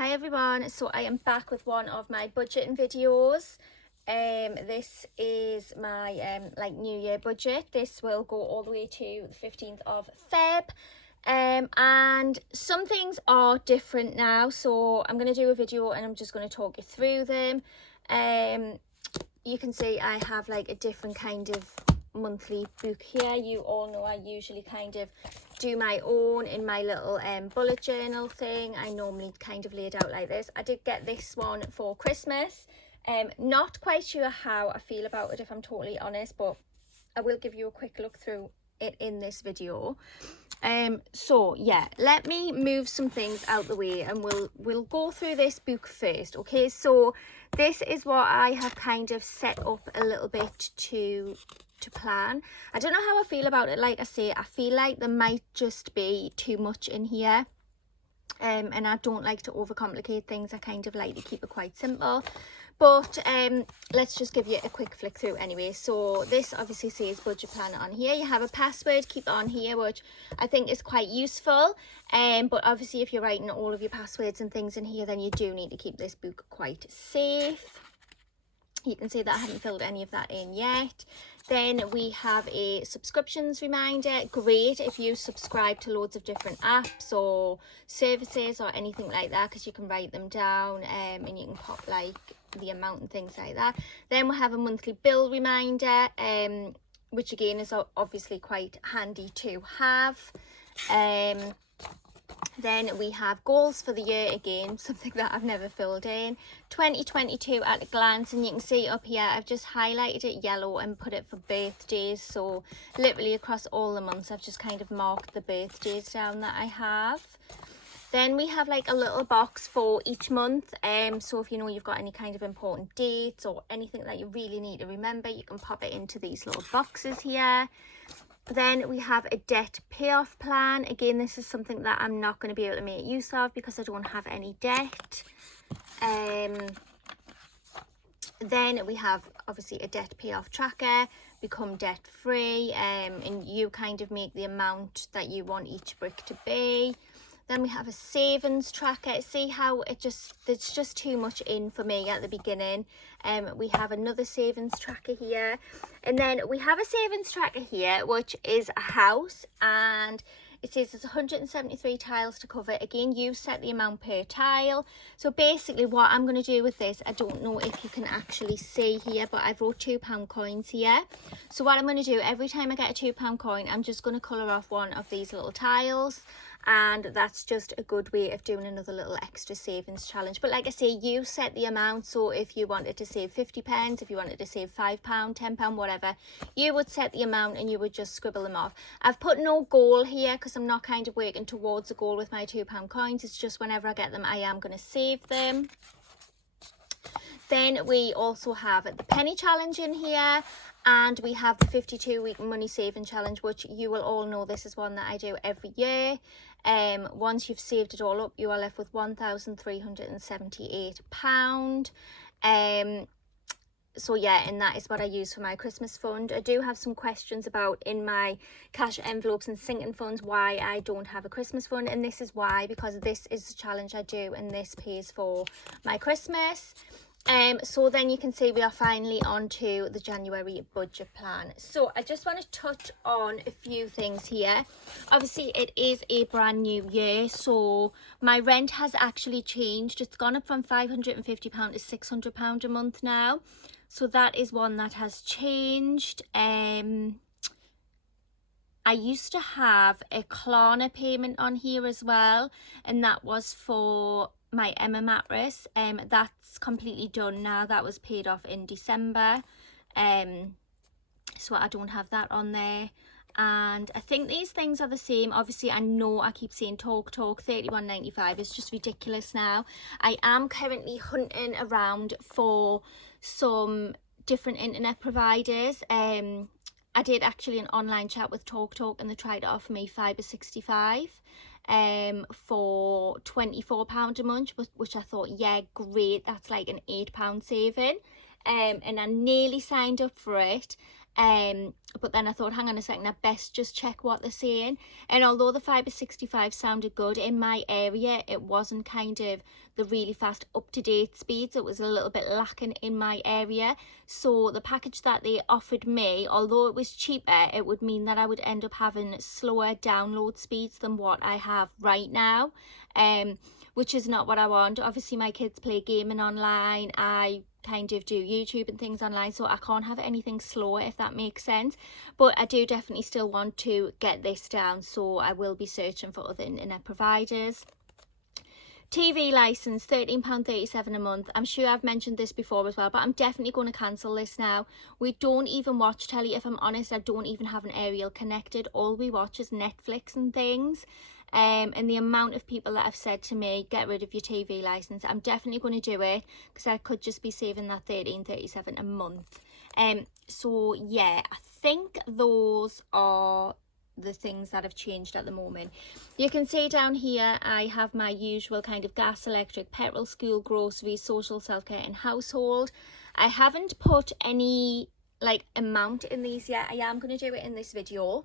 Hi everyone, so I am back with one of my budgeting videos. This is my New Year budget. This will go all the way to the 15th of Feb. And some things are different now, so I'm going to do a video and I'm just going to talk you through them. You can see I have like a different kind of monthly book here. You all know I usually kind of do my own in my little bullet journal thing. I normally kind of lay it out like this. I did get this one for Christmas. Not quite sure how I feel about it, if I'm totally honest, but I will give you a quick look through it in this video. So yeah, let me move some things out the way and we'll go through this book first. Okay, so this is what I have kind of set up a little bit to plan. I don't know how I feel about it. Like I say, I feel like there might just be too much in here, and I don't like to overcomplicate things. I kind of like to keep it quite simple. But let's just give you a quick flick through anyway. So this obviously says budget planner on here. You have a password, keep it on here, which I think is quite useful. But obviously if you're writing all of your passwords and things in here, then you do need to keep this book quite safe. You can see that I haven't filled any of that in yet. Then we have a subscriptions reminder. Great if you subscribe to loads of different apps or services or anything like that, because you can write them down and you can pop like the amount and things like that. Then we have a monthly bill reminder, which again is obviously quite handy to have. Then we have goals for the year, again something that I've never filled in. 2022 at a glance, and you can see up here I've just highlighted it yellow and put it for birthdays. So literally across all the months I've just kind of marked the birthdays down that I have. Then we have like a little box for each month. So if you know you've got any kind of important dates or anything that you really need to remember, you can pop it into these little boxes here. Then we have a debt payoff plan. Again, this is something that I'm not going to be able to make use of because I don't have any debt. Then we have obviously a debt payoff tracker, become debt free, and you kind of make the amount that you want each brick to be. Then we have a savings tracker. See how it's just too much in for me at the beginning. We have another savings tracker here. And then we have a savings tracker here, which is a house. And it says there's 173 tiles to cover. Again, you set the amount per tile. So basically what I'm going to do with this, I don't know if you can actually see here, but I've wrote £2 coins here. So what I'm going to do, every time I get a £2 coin, I'm just going to colour off one of these little tiles. And that's just a good way of doing another little extra savings challenge. But like I say, you set the amount. So if you wanted to save 50 pence, if you wanted to save £5, £10, whatever, you would set the amount and you would just scribble them off. I've put no goal here because I'm not kind of working towards a goal with my £2 coins. It's just whenever I get them, I am going to save them. Then we also have the penny challenge in here, and we have the 52-week money saving challenge, which you will all know this is one that I do every year. Once you've saved it all up, you are left with £1,378. So yeah, and that is what I use for my Christmas fund. I do have some questions about in my cash envelopes and sinking funds why I don't have a Christmas fund, and this is why, because this is the challenge I do and this pays for my Christmas. So then you can see we are finally on to the January budget plan. So I just want to touch on a few things here. Obviously it is a brand new year, so my rent has actually changed. It's gone up from £550 to £600 a month now. So that is one that has changed. I used to have a Klarna payment on here as well, and that was for my Emma mattress. That's completely done now. That was paid off in December, so I don't have that on there. And I think these things are the same. Obviously I know I keep saying talk £31.95 is just ridiculous now. I am currently hunting around for some different internet providers. I did actually an online chat with TalkTalk, and they tried to offer me fibre 65 for £24 a month, which I thought, yeah, great, that's like an £8 saving. And I nearly signed up for it, But then I thought, hang on a second, I best just check what they're saying. And although the fibre 65 sounded good, in my area it wasn't kind of the really fast up-to-date speeds. It was a little bit lacking in my area. So the package that they offered me, although it was cheaper, it would mean that I would end up having slower download speeds than what I have right now, which is not what I want. Obviously my kids play gaming online, I kind of do YouTube and things online, so I can't have anything slower, if that makes sense. But I do definitely still want to get this down, so I will be searching for other internet providers. TV license, £13.37 a month. I'm sure I've mentioned this before as well, but I'm definitely going to cancel this now. We don't even watch telly, if I'm honest. I don't even have an aerial connected. All we watch is Netflix and things. And the amount of people that have said to me, get rid of your TV license, I'm definitely going to do it, because I could just be saving that £13.37 a month. So yeah, I think those are the things that have changed at the moment. You can see down here I have my usual kind of gas, electric, petrol, school, groceries, social, self-care and household. I haven't put any like amount in these yet. I am going to do it in this video.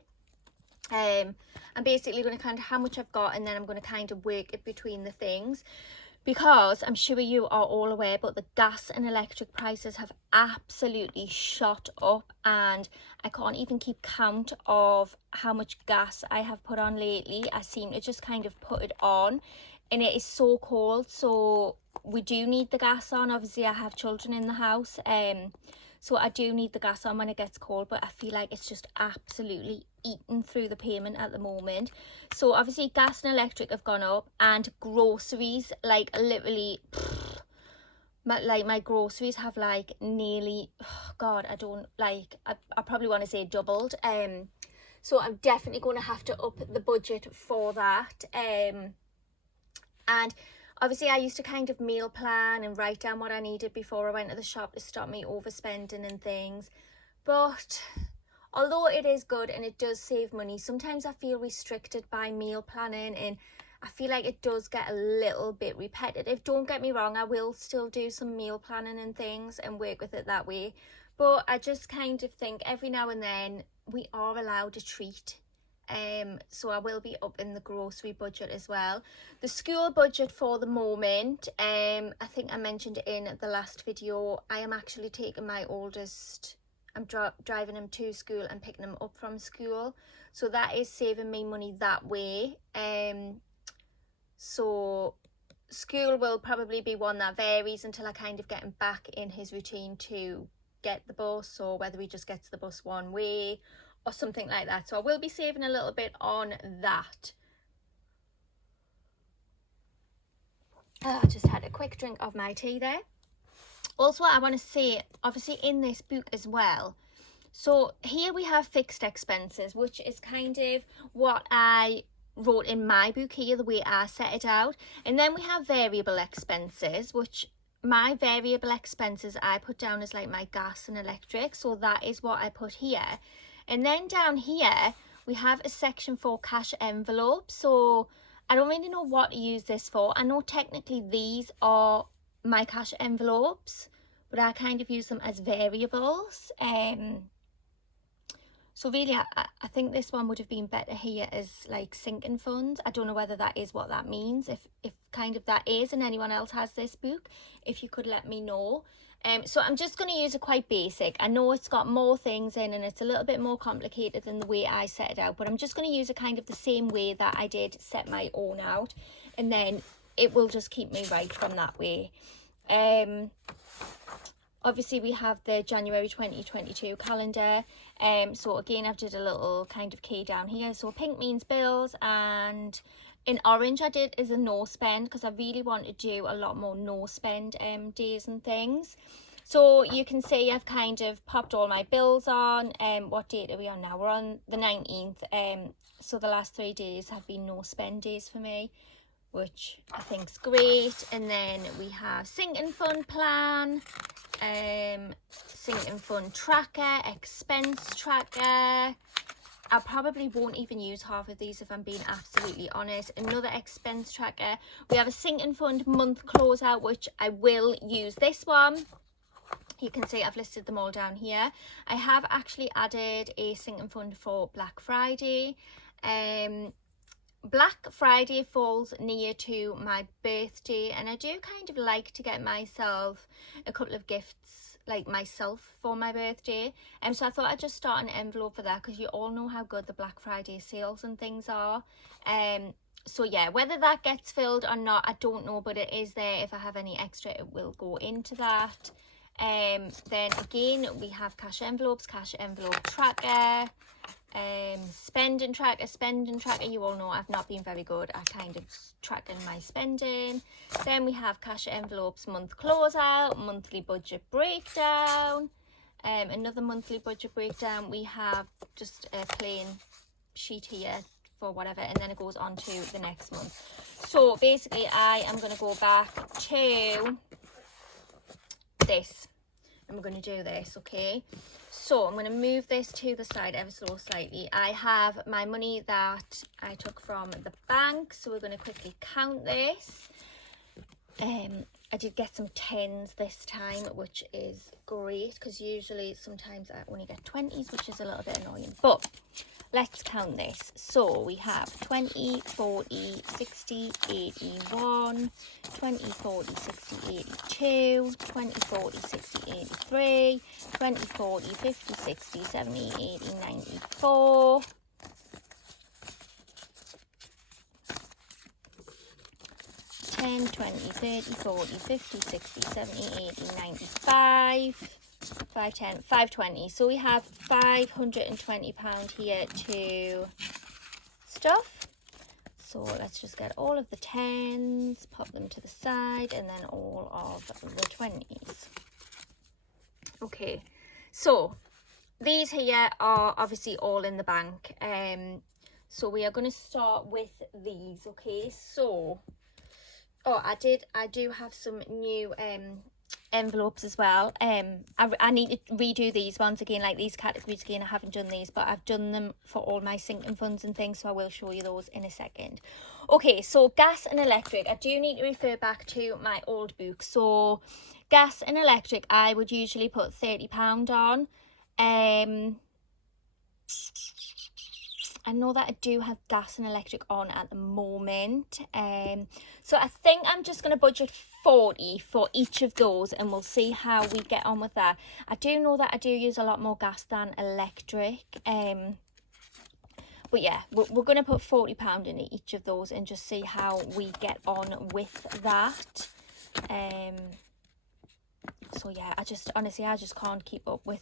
I'm basically going to kind of how much I've got, and then I'm going to kind of work it between the things, because I'm sure you are all aware, but the gas and electric prices have absolutely shot up, and I can't even keep count of how much gas I have put on lately. I seem to just kind of put it on, and it is so cold, so we do need the gas on. Obviously I have children in the house, so I do need the gas on when it gets cold, but I feel like it's just absolutely eating through the payment at the moment. So obviously gas and electric have gone up, and groceries, like literally, my groceries have like nearly, oh God, I don't like, I probably want to say doubled. So I'm definitely going to have to up the budget for that. And obviously I used to kind of meal plan and write down what I needed before I went to the shop to stop me overspending and things. But although it is good and it does save money, sometimes I feel restricted by meal planning, and I feel like it does get a little bit repetitive. Don't get me wrong, I will still do some meal planning and things and work with it that way. But I just kind of think every now and then we are allowed a treat. So I will be up in the grocery budget as well. The school budget for the moment, I think I mentioned in the last video, I am actually taking my oldest, I'm driving him to school and picking him up from school, so that is saving me money that way. So school will probably be one that varies until I kind of get him back in his routine to get the bus, or whether he just gets the bus one way or something like that. So I will be saving a little bit on that. I just had a quick drink of my tea there. Also, I want to say, obviously in this book as well, so here we have fixed expenses, which is kind of what I wrote in my book here, the way I set it out. And then we have variable expenses, which my variable expenses I put down as like my gas and electric, so that is what I put here. And then down here we have a section for cash envelopes. So I don't really know what to use this for. I know technically these are my cash envelopes, but I kind of use them as variables. So really I think this one would have been better here as like sinking funds. I don't know whether that is what that means. If kind of that is, and anyone else has this book, if you could let me know. So I'm just going to use it quite basic. I know it's got more things in and it's a little bit more complicated than the way I set it out, but I'm just going to use it kind of the same way that I did set my own out, and then it will just keep me right from that way. Obviously we have the January 2022 calendar. So again, I've did a little kind of key down here. So pink means bills, and in orange I did is a no spend, because I really want to do a lot more no spend days and things. So you can see I've kind of popped all my bills on. What date are we on now? We're on the 19th. So the last 3 days have been no spend days for me, which I think is great. And then we have sinking fund plan, sinking fund tracker, expense tracker. I probably won't even use half of these if I'm being absolutely honest. Another expense tracker. We have a sinking fund month closeout, which I will use this one. You can see I've listed them all down here. I have actually added a sinking fund for Black Friday. Black Friday falls near to my birthday, and I do kind of like to get myself a couple of gifts, like myself, for my birthday. So I thought I'd just start an envelope for that, because you all know how good the Black Friday sales and things are. So yeah, whether that gets filled or not, I don't know, but it is there. If I have any extra, it will go into that. Then again, we have cash envelopes, cash envelope tracker, spending tracker. You all know I've not been very good at kind of tracking my spending. Then we have cash envelopes, month closeout, monthly budget breakdown, another monthly budget breakdown. We have just a plain sheet here for whatever, and then it goes on to the next month. So basically I am going to go back to this, and we're going to do this. Okay, so I'm going to move this to the side ever so slightly. I have my money that I took from the bank, so we're going to quickly count this. I did get some 10s this time, which is great, because usually sometimes I only get 20s, which is a little bit annoying, but let's count this. So we have 20, 40, 60, 81, 20, 40, 60, 82, 20, 40, 60, 83, 20, 40, 50, 60, 70, 80, 94. 10, 20, 30, 40, 50, 60, 70, 80, 95, 510, 520. So we have £520 here to stuff. So let's just get all of the 10s, pop them to the side, and then all of the 20s. Okay, so these here are obviously all in the bank. So we are going to start with these. Okay, so oh, I do have some new envelopes as well. I need to redo these ones again, like these categories again. I haven't done these, but I've done them for all my sinking funds and things, so I will show you those in a second. Okay, so gas and electric, I do need to refer back to my old book. So gas and electric, I would usually put £30 on. I know that I do have gas and electric on at the moment. So I think I'm just going to budget 40 for each of those, and we'll see how we get on with that. I do know that I do use a lot more gas than electric. But yeah, we're going to put £40 in each of those and just see how we get on with that. So yeah, I just can't keep up with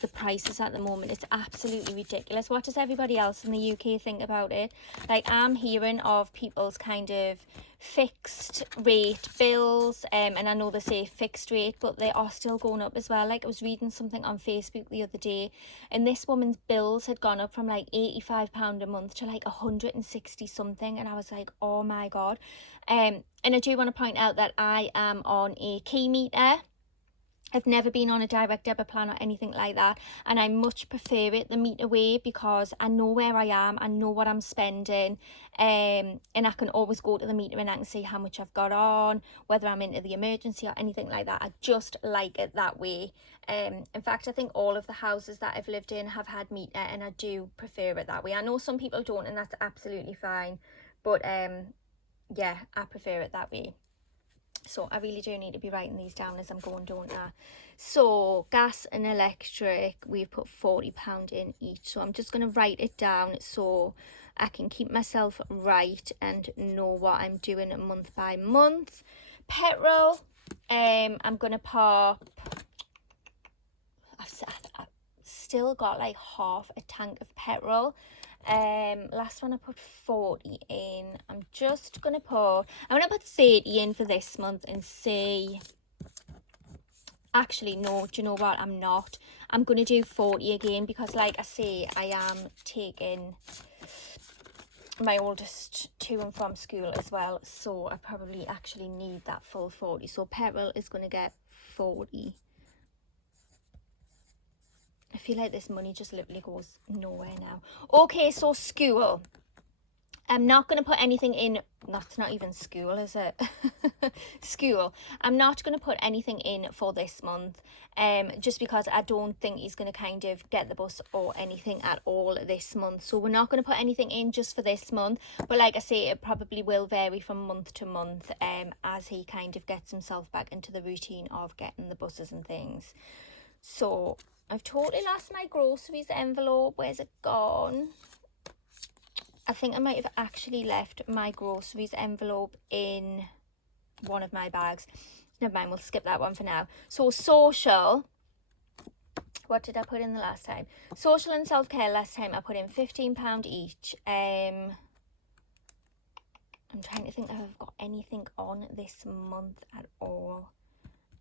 the prices at the moment. It's absolutely ridiculous. What does everybody else in the UK think about it? Like, I'm hearing of people's kind of fixed rate bills, and I know they say fixed rate, but they are still going up as well. Like, I was reading something on Facebook the other day, and this woman's bills had gone up from like £85 a month to like 160 something, and I was like, oh my god. And I do want to point out that I am on a key meter. I've never been on a direct debit plan or anything like that, and I much prefer it the meter way, because I know where I am, I know what I'm spending, and I can always go to the meter and I can see how much I've got on, whether I'm into the emergency or anything like that. I just like it that way. In fact, I think all of the houses that I've lived in have had meter, and I do prefer it that way. I know some people don't, and that's absolutely fine, but yeah, I prefer it that way. So I really do need to be writing these down as I'm going, don't I? So gas and electric, we've put £40 in each. So I'm just going to write it down so I can keep myself right and know what I'm doing month by month. Petrol, I'm going to pop, I've still got like half a tank of petrol. Last one I put 40 in. I'm gonna put 30 in for this month and see. Actually, no, do you know what? I'm not. I'm gonna do 40 again, because like I say, I am taking my oldest to and from school as well, so I probably actually need that full 40. So petrol is gonna get 40. I feel like this money just literally goes nowhere now. Okay, so school. I'm not going to put anything in. That's not even school, is it? School. I'm not going to put anything in for this month, just because I don't think he's going to kind of get the bus or anything at all this month. So we're not going to put anything in just for this month. But like I say, it probably will vary from month to month, as he kind of gets himself back into the routine of getting the buses and things. So I've totally lost my groceries envelope. Where's it gone? I think I might have actually left my groceries envelope in one of my bags. Never mind, we'll skip that one for now. So social, what did I put in the last time? Social and self-care last time I put in £15 each. I'm trying to think if I've got anything on this month at all.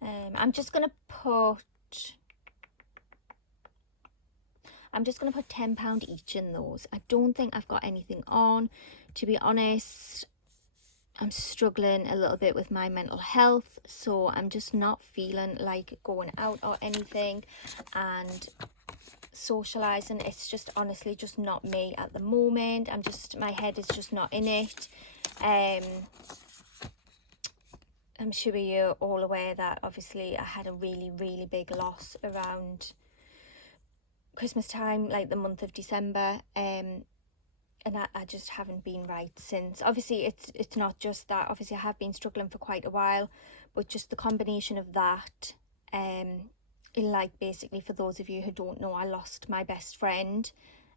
I'm just going to put £10 each in those. I don't think I've got anything on. To be honest, I'm struggling a little bit with my mental health, so I'm just not feeling like going out or anything and socializing. It's just honestly just not me at the moment. My head is just not in it. I'm sure you're all aware that obviously I had a really, really big loss around Christmas time, like the month of December, and I just haven't been right since. Obviously it's not just that. Obviously I have been struggling for quite a while, but just the combination of that, like basically for those of you who don't know, I lost my best friend.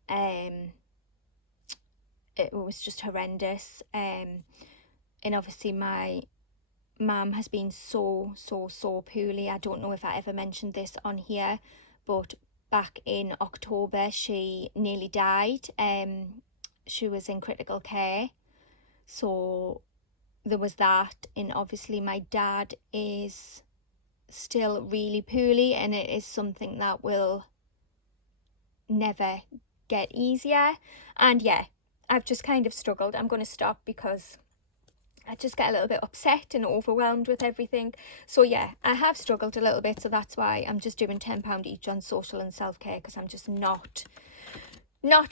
It was just horrendous, and obviously my mum has been so poorly. I don't know if I ever mentioned this on here, but back in October she nearly died. She was in critical care, so there was that. And obviously my dad is still really poorly, and it is something that will never get easier. And yeah, I've just kind of struggled. I'm going to stop because I just get a little bit upset and overwhelmed with everything. So yeah, I have struggled a little bit, so that's why I'm just doing £10 each on social and self-care, because I'm just not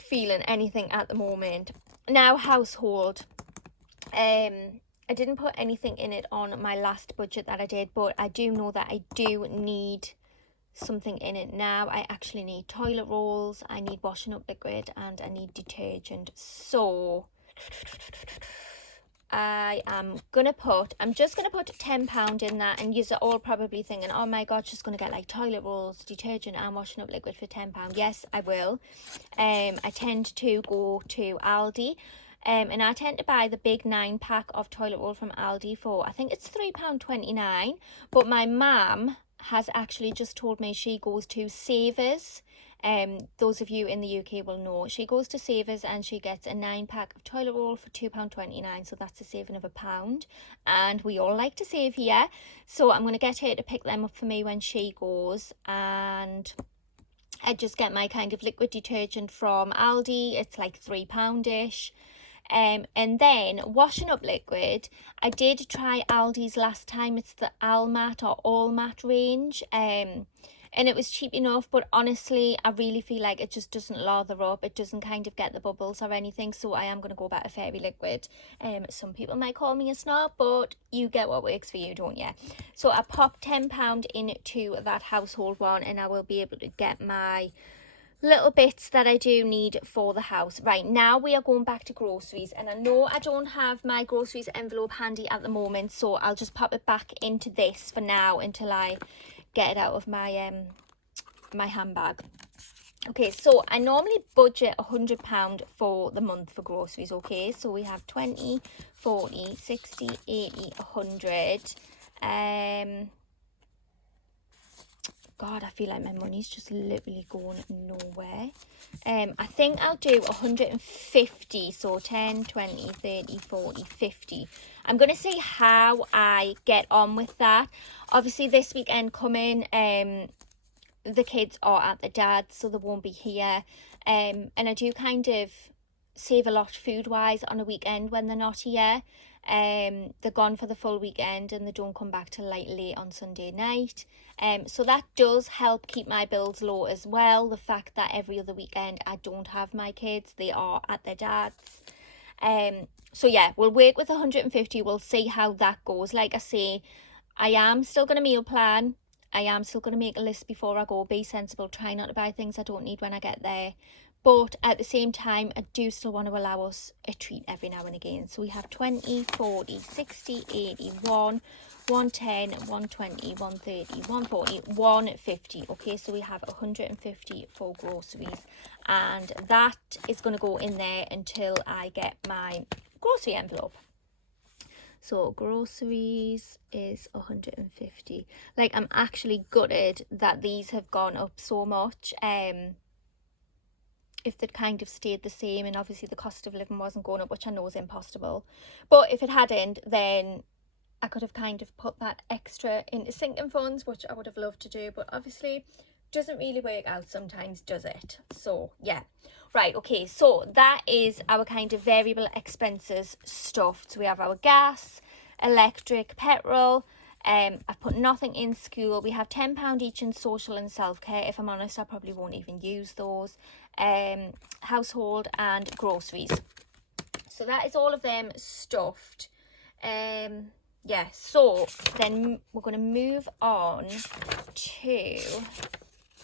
feeling anything at the moment. Now household, I didn't put anything in it on my last budget that I did, but I do know that I do need something in it now. I actually need toilet rolls, I need washing up liquid, and I need detergent. So I'm just gonna put £10 in that, and you're all probably thinking, oh my god, she's gonna get like toilet rolls, detergent and washing up liquid for £10. Yes, I will. I tend to go to Aldi, and I tend to buy the big 9-pack of toilet roll from Aldi for, I think it's £3.29, but my mum has actually just told me she goes to Savers. Those of you in the UK will know, she goes to Savers and she gets a 9-pack of toilet roll for £2.29, so that's a saving of £1, and we all like to save here. So I'm going to get her to pick them up for me when she goes, and I just get my kind of liquid detergent from Aldi. It's like £3-ish. And then washing up liquid, I did try Aldi's last time. It's the Almat or Allmat range, and it was cheap enough, but honestly I really feel like it just doesn't lather up. It doesn't kind of get the bubbles or anything, so I am going to go back to Fairy Liquid. Some people might call me a snob, but you get what works for you, don't you? So I popped £10 into that household one, and I will be able to get my little bits that I do need for the house. Right, now we are going back to groceries, and I know I don't have my groceries envelope handy at the moment, so I'll just pop it back into this for now until I get it out of my my handbag. Okay, so I normally budget £100 for the month for groceries. Okay, so we have 20, 40, 60, 80, 100. God, I feel like my money's just literally going nowhere. I think I'll do 150, so 10, 20, 30, 40, 50. I'm going to see how I get on with that. Obviously, this weekend coming, the kids are at the dad's, so they won't be here. And I do kind of save a lot food-wise on a weekend when they're not here. They're gone for the full weekend and they don't come back till like late on Sunday night. So that does help keep my bills low as well. The fact that every other weekend I don't have my kids, they are at their dad's. So yeah, we'll work with 150. We'll see how that goes. Like I say, I am still going to meal plan. I am still going to make a list before I go. Be sensible. Try not to buy things I don't need when I get there. But at the same time, I do still want to allow us a treat every now and again. So we have 20, 40, 60, 80, 110, 120, 130, 140, 150. Okay, so we have 150 for groceries. And that is going to go in there until I get my grocery envelope. So groceries is 150. Like, I'm actually gutted that these have gone up so much. If they'd kind of stayed the same, and obviously the cost of living wasn't going up, which I know is impossible. But if it hadn't, then I could have kind of put that extra into sinking funds, which I would have loved to do, but obviously doesn't really work out sometimes, does it? So yeah. Right, okay, so that is our kind of variable expenses stuff. So we have our gas, electric, petrol. I've put nothing in school. We have £10 each in social and self-care. If I'm honest, I probably won't even use those. Household and groceries. So that is all of them stuffed. Yeah, so then we're going to move on to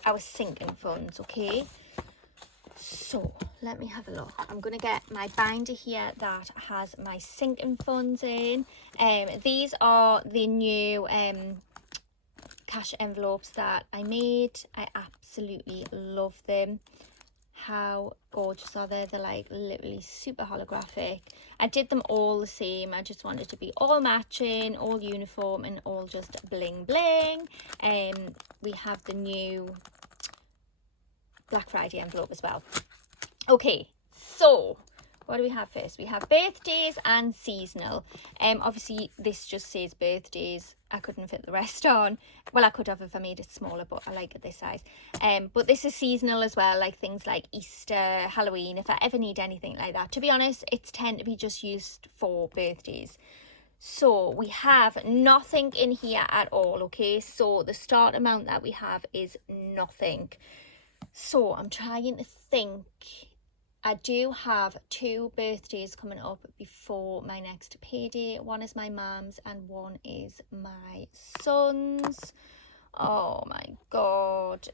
our sinking funds, okay? So let me have a look. I'm going to get my binder here that has my sinking funds in. These are the new cash envelopes that I made. I absolutely love them. How gorgeous are they? They're like literally super holographic. I did them all the same. I just wanted to be all matching, all uniform, and all just bling bling. We have the new Black Friday envelope as well. Okay, so what do we have first? We have birthdays and seasonal. Obviously this just says birthdays. I couldn't fit the rest on. Well, I could have if I made it smaller, but I like it this size. But this is seasonal as well, like things like Easter, Halloween, if I ever need anything like that. To be honest, it's tend to be just used for birthdays. So we have nothing in here at all, okay? So the start amount that we have is nothing. So I'm trying to think. I do have 2 birthdays coming up before my next payday. One is my mum's and one is my son's. Oh my god.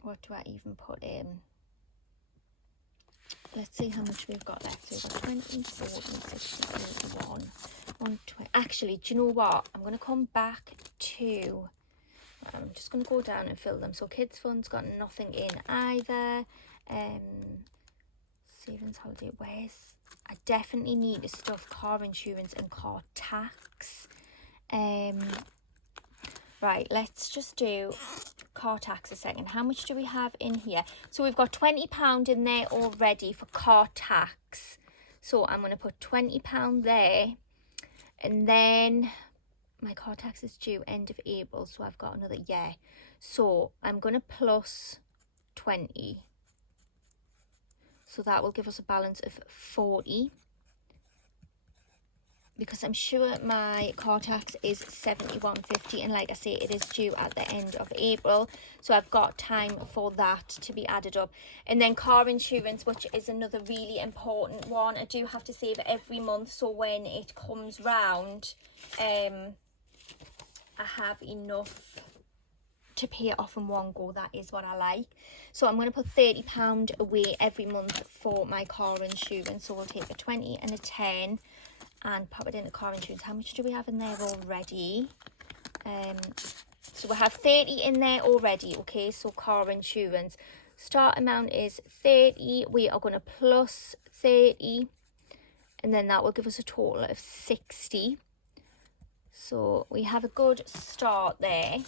What do I even put in? Let's see how much we've got left. So we've got 20, 40, 60, 81, 120. Actually, do you know what? I'm going to come back to... I'm just going to go down and fill them. So kids funds got nothing in either. Savings holiday, where's... I definitely need to stuff car insurance and car tax. Right, let's just do car tax a second. How much do we have in here? So we've got £20 in there already for car tax. So I'm going to put £20 there. And then my car tax is due end of April. So I've got another year. So I'm going to plus 20. So that will give us a balance of 40. Because I'm sure my car tax is £71.50, and like I say, it is due at the end of April, so I've got time for that to be added up. And then car insurance, which is another really important one. I do have to save every month, so when it comes round, I have enough to pay it off in one go. That is what I like. So I'm going to put £30 away every month for my car insurance. So we'll take a 20 and a 10 and pop it into car insurance. How much do we have in there already? So we have 30 in there already. Okay, so car insurance start amount is 30. We are going to plus 30, and then that will give us a total of 60. So we have a good start there.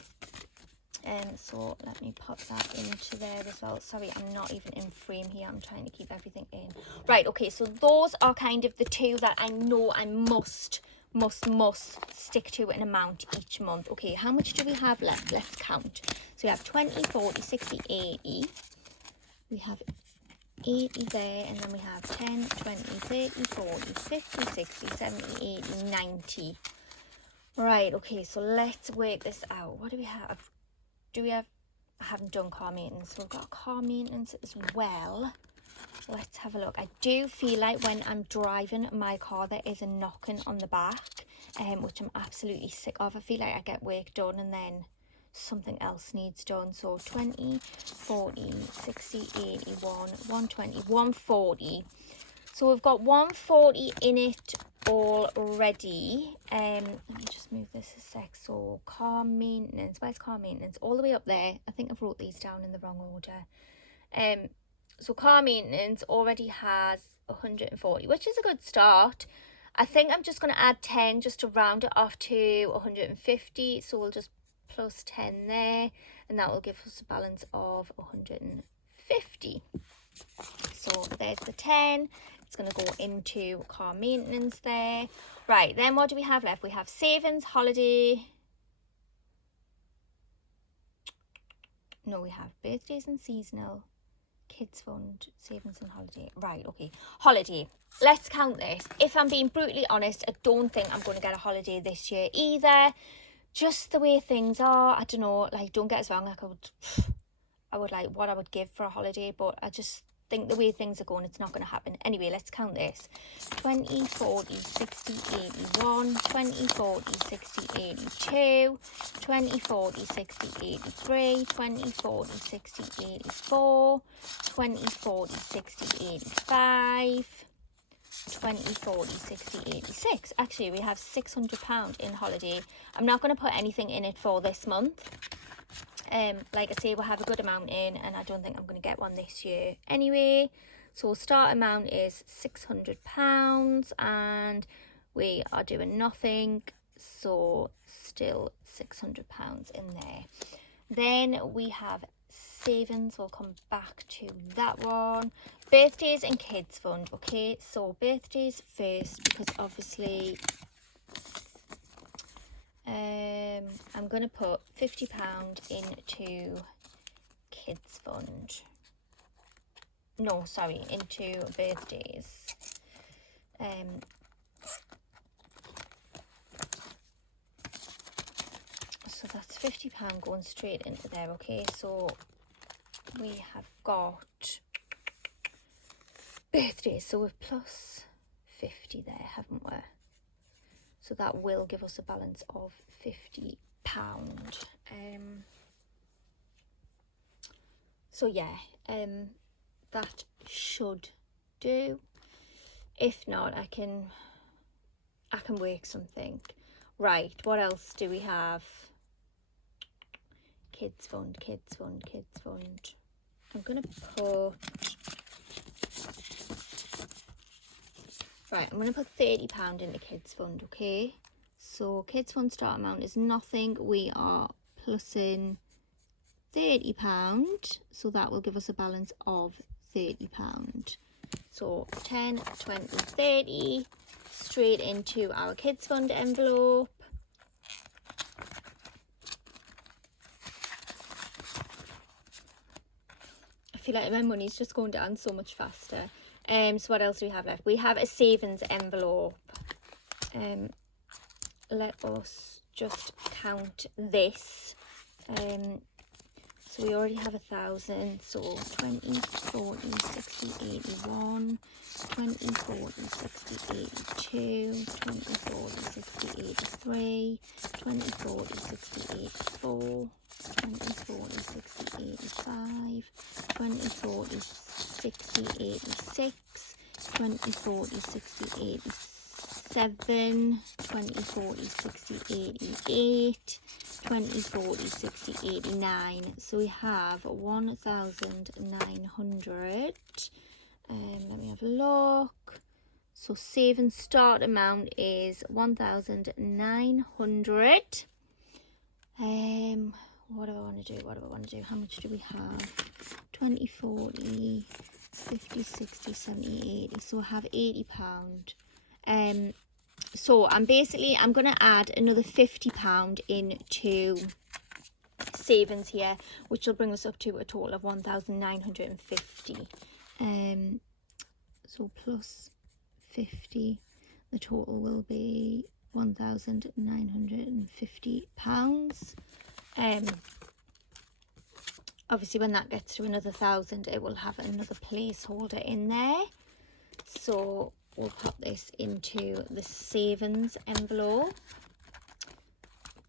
So let me pop that into there as well. Sorry, I'm not even in frame here. I'm trying to keep everything in. Right, okay, so those are kind of the 2 that I know I must stick to an amount each month. Okay, how much do we have left? Let's count. So we have 20, 40, 60, 80. We have 80 there, and then we have 10, 20, 30, 40, 50, 60, 70, 80, 90. Right, okay, so let's work this out. What do we have? I haven't done car maintenance, so we've got car maintenance as well. let's have a look. I do feel like when I'm driving my car there is a knocking on the back, which I'm absolutely sick of. I feel like I get work done and then something else needs done. So 20, 40, 60, 81, 120, 140. So we've got 140 in it already. Let me just move this a sec. So car maintenance, where's car maintenance? All the way up there. I think I've wrote these down in the wrong order. So car maintenance already has 140, which is a good start. I think I'm just going to add 10 just to round it off to 150. So we'll just plus 10 there, and that will give us a balance of 150. So there's the 10. It's going to go into car maintenance there. Right, then what do we have left? We have savings, holiday. No, we have birthdays and seasonal, kids fund, savings and holiday. Right, okay. Holiday. Let's count this. If I'm being brutally honest, I don't think I'm going to get a holiday this year either. Just the way things are. I don't know, like, don't get us wrong, like I would like what I would give for a holiday, but I just think the way things are going, it's not going to happen. Anyway, let's count this. 20, 40, 60, 81, 20, 40, 60, 82, 20, 40, 60, 83, 20, 40, 60, 84, 20, 40, 60, 85, 20, 40, 60, 86. Actually, we have £600 in holiday. I'm not going to put anything in it for this month. Like I say, we'll have a good amount in, and I don't think I'm going to get one this year anyway. So start amount is £600, and we are doing nothing, so still £600 in there. Then we have savings. We'll come back to that one. Birthdays and kids fund. Okay, so birthdays first, because obviously I'm going to put £50 into kids fund. No, sorry, into birthdays. So that's £50 going straight into there. Okay, so we have got birthdays, so we've plus 50 there, haven't we? So that will give us a balance of £50. So yeah, that should do. If not, I can work something. Right, what else do we have? Kids fund, kids fund, kids fund. I'm gonna put, right, I'm gonna put £30 into kids fund. Okay, so kids fund start amount is nothing. We are plussing £30, so that will give us a balance of £30. So 10, 20, 30 straight into our kids fund envelope. I feel like my money's just going down so much faster. So what else do we have left? We have a savings envelope. Let us just count this. So we already have 1,000, so 20, 40, 60, 81, 20, 40, 60, 82, 20, 40, 60, 83, 20, 40, 60, 84, 20, 40, 60, 85, 20, 40, 60, 86, 20, 40, 60, 87, 20, 40, 60, 88, 20, 40, 60, 89. So we have 1,900. Let me have a look. So saving start amount is 1,900. What do I want to do? What do I want to do? How much do we have? 20, 40, 50, 60, 70, 80. So I have £80. So I'm going to add another £50 into savings here, which will bring us up to a total of 1,950. So plus 50, the total will be £1,950. obviously when that gets to another 1,000, it will have another placeholder in there. So we'll pop this into the savings envelope.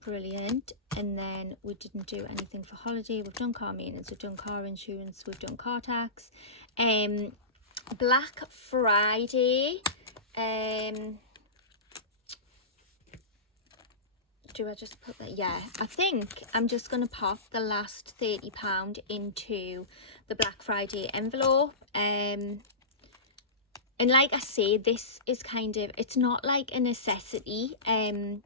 Brilliant. And then we didn't do anything for holiday. We've done car maintenance, we've done car insurance, we've done car tax. Black Friday, do I just put that? Yeah, I think I'm just going to pop the last £30 into the Black Friday envelope. And like I say, this is kind of, it's not like a necessity. I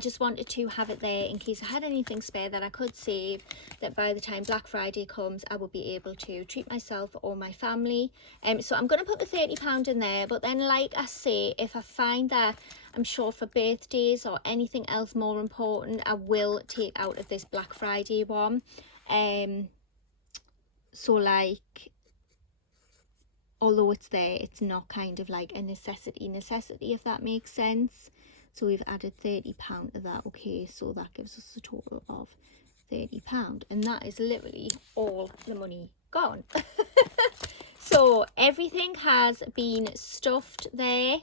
just wanted to have it there in case I had anything spare that I could save, that by the time Black Friday comes, I will be able to treat myself or my family. So I'm going to put the £30 in there. But then, like I say, if I find that I'm sure for birthdays or anything else more important, I will take out of this Black Friday one. So like, although it's there, it's not kind of like a necessity, if that makes sense. So we've added £30 to that. Okay, so that gives us a total of £30. And that is literally all the money gone. So everything has been stuffed there.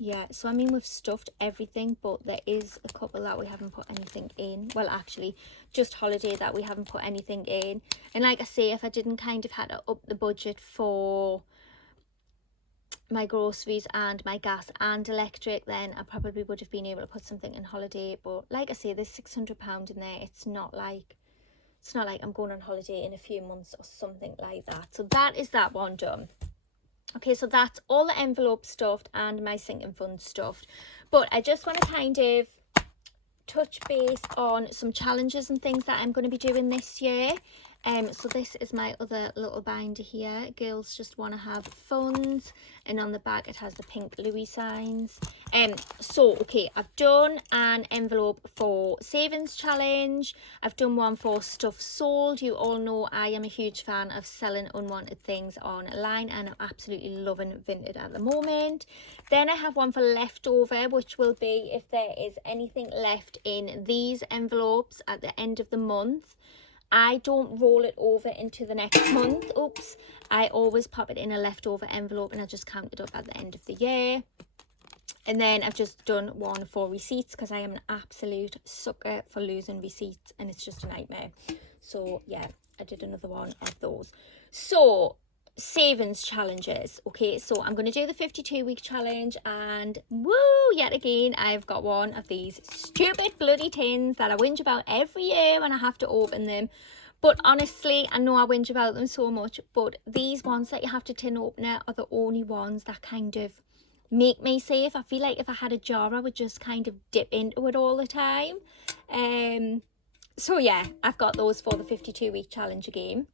Yeah, so I mean, we've stuffed everything, but there is a couple that we haven't put anything in. Well, actually, just holiday that we haven't put anything in. And like I say, if I didn't kind of had to up the budget for my groceries and my gas and electric, then I probably would have been able to put something in holiday. But like I say, there's £600 in there. It's not like I'm going on holiday in a few months or something like that. So that is that one done. Okay, so that's all the envelope stuffed and my sinking fund stuffed. But I just want to kind of touch base on some challenges and things that I'm going to be doing this year. So this is my other little binder here. Girls just want to have funds, and on the back it has the pink Louis signs. So okay, I've done an envelope for savings challenge. I've done one for stuff sold. You all know I am a huge fan of selling unwanted things online, and I'm absolutely loving Vinted at the moment. Then I have one for leftover, which will be if there is anything left in these envelopes at the end of the month. I don't roll it over into the next month. Oops. I always pop it in a leftover envelope and I just count it up at the end of the year. And then I've just done one for receipts because I am an absolute sucker for losing receipts and it's just a nightmare. So yeah, I did another one of those. So savings challenges. Okay, so I'm going to do the 52-week challenge, and woo, yet again I've got one of these stupid bloody tins that I whinge about every year when I have to open them. But honestly, I know I whinge about them so much, but these ones that you have to tin opener are the only ones that kind of make me safe. I feel like if I had a jar, I would just kind of dip into it all the time. So yeah, I've got those for the 52-week challenge again.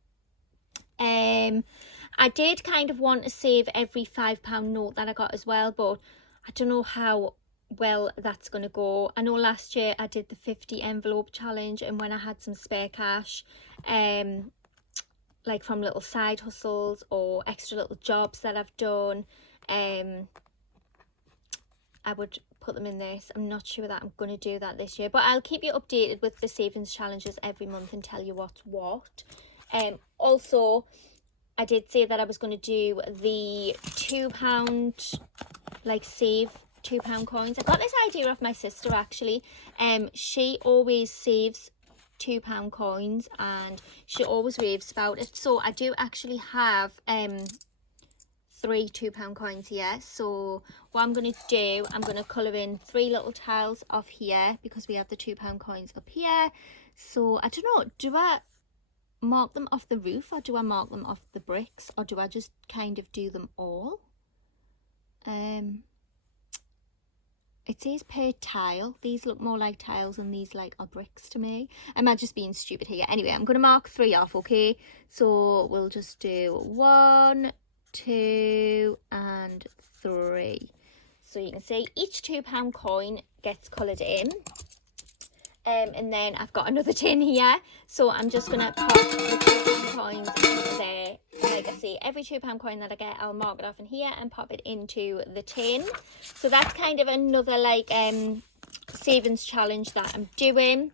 I did kind of want to save every £5 note that I got as well, but I don't know how well that's going to go. I know last year I did the 50 envelope challenge, and when I had some spare cash, like from little side hustles or extra little jobs that I've done, I would put them in this. I'm not sure that I'm going to do that this year, but I'll keep you updated with the savings challenges every month and tell you what's what. Also, I did say that I was going to do the £2, like save £2 coins. I got this idea off my sister actually. She always saves £2 coins and she always raves about it. So I do actually have 3 £2 coins here. So what I'm going to do, I'm going to colour in 3 little tiles off here because we have the £2 coins up here. So I don't know, do I mark them off the roof or do I mark them off the bricks, or do I just kind of do them all? It says per tile. These look more like tiles and these like are bricks to me. Am I just being stupid here? Anyway, I'm going to mark 3 off, okay? So we'll just do 1, 2 and 3. So you can see each £2 coin gets coloured in. And then I've got another tin here, so I'm just going to pop the £2 coins in there. Like I say, every £2 coin that I get, I'll mark it off in here and pop it into the tin. So that's kind of another like savings challenge that I'm doing.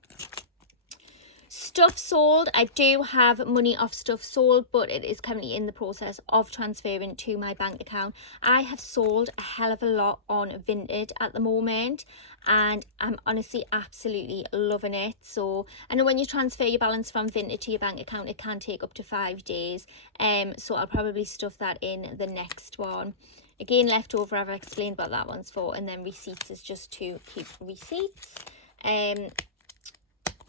stuff sold, I do have money off stuff sold, but it is currently in the process of transferring to my bank account. I have sold a hell of a lot on Vinted at the moment, and I'm honestly absolutely loving it. So I know when you transfer your balance from Vinted to your bank account, it can take up to 5 days. So I'll probably stuff that in the next one. Again, leftover, I've explained what that one's for, and then receipts is just to keep receipts.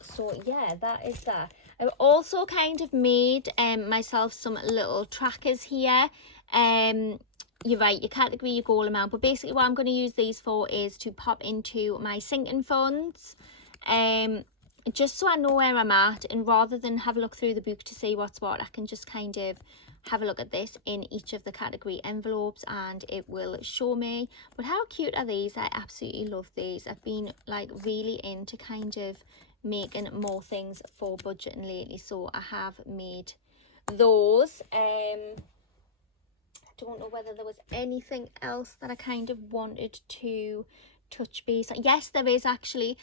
So yeah, that is that. I've also kind of made myself some little trackers here. You write your category, your goal amount, but basically what I'm going to use these for is to pop into my sinking funds, just so I know where I'm at, and rather than have a look through the book to see what's what, I can just kind of have a look at this in each of the category envelopes and it will show me. But how cute are these? I absolutely love these. I've been like really into kind of making more things for budgeting lately, so I have made those. I don't know whether there was anything else that I kind of wanted to touch base on. Yes, there is actually.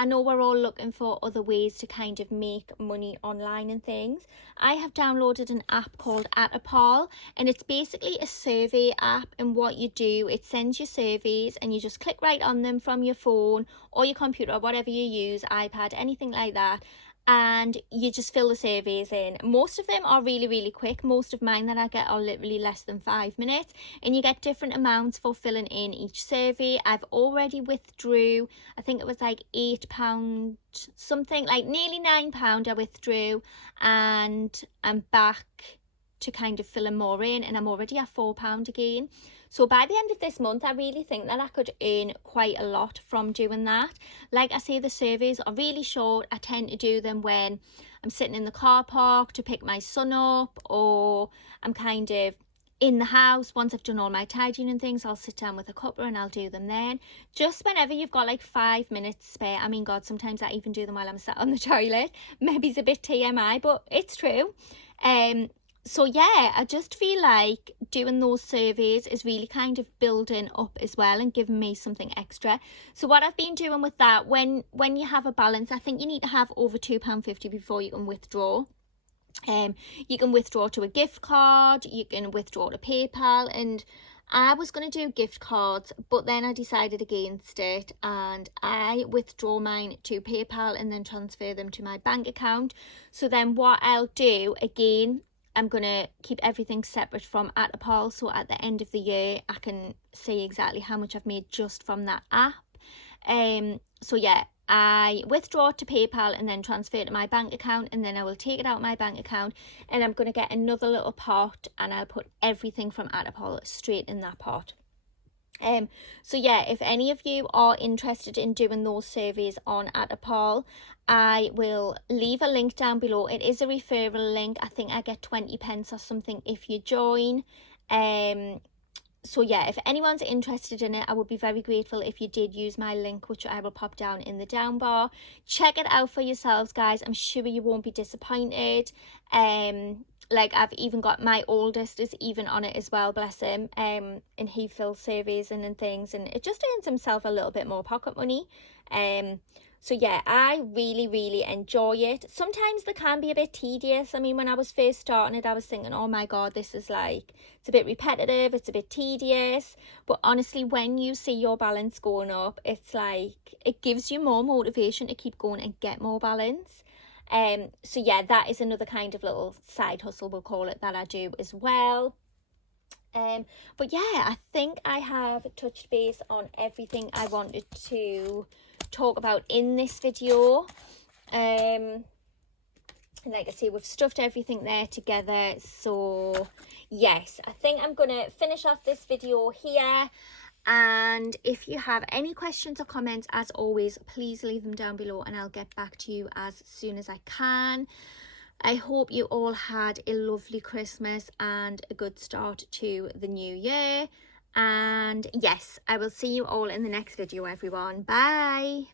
I know we're all looking for other ways to kind of make money online and things. I have downloaded an app called Atapol, and it's basically a survey app, and what you do, it sends you surveys and you just click right on them from your phone or your computer or whatever you use, iPad, anything like that, and you just fill the surveys in. Most of them are really quick. Most of mine that I get are literally less than 5 minutes, and you get different amounts for filling in each survey. I've already withdrew, I think it was like £8 something, like nearly £9 I withdrew, and I'm back to kind of filling more in, and I'm already at £4 again. So by the end of this month, I really think that I could earn quite a lot from doing that. Like I say, the surveys are really short. I tend to do them when I'm sitting in the car park to pick my son up, or I'm kind of in the house. Once I've done all my tidying and things, I'll sit down with a cuppa and I'll do them then. Just whenever you've got like 5 minutes spare. I mean, God, sometimes I even do them while I'm sat on the toilet. Maybe it's a bit TMI, but it's true. So yeah, I just feel like doing those surveys is really kind of building up as well and giving me something extra. So what I've been doing with that, when you have a balance, I think you need to have over £2.50 before you can withdraw. You can withdraw to a gift card, you can withdraw to PayPal, and I was going to do gift cards, but then I decided against it and I withdraw mine to PayPal and then transfer them to my bank account. So then what I'll do, again, I'm going to keep everything separate from Atapol, so at the end of the year I can see exactly how much I've made just from that app. So yeah, I withdraw to PayPal and then transfer it to my bank account, and then I will take it out of my bank account and I'm going to get another little pot and I'll put everything from Atapol straight in that pot. So yeah, if any of you are interested in doing those surveys on Atapol, I will leave a link down below. It is a referral link. I think I get 20 pence or something if you join. So yeah, if anyone's interested in it, I would be very grateful if you did use my link, which I will pop down in the down bar. Check it out for yourselves, guys. I'm sure you won't be disappointed. Like I've even got my oldest is even on it as well, bless him. And he fills surveys and things, and it just earns himself a little bit more pocket money. So yeah, I really enjoy it. Sometimes they can be a bit tedious. I mean, when I was first starting it, I was thinking, oh my God, this is like, it's a bit repetitive, it's a bit tedious. But honestly, when you see your balance going up, it's like, it gives you more motivation to keep going and get more balance. So yeah, that is another kind of little side hustle, we'll call it, that I do as well. But yeah, I think I have touched base on everything I wanted to talk about in this video. And like I say, we've stuffed everything there together. So yes, I think I'm gonna finish off this video here. And if you have any questions or comments, as always, please leave them down below and I'll get back to you as soon as I can. I hope you all had a lovely Christmas and a good start to the new year. And yes, I will see you all in the next video, everyone. Bye.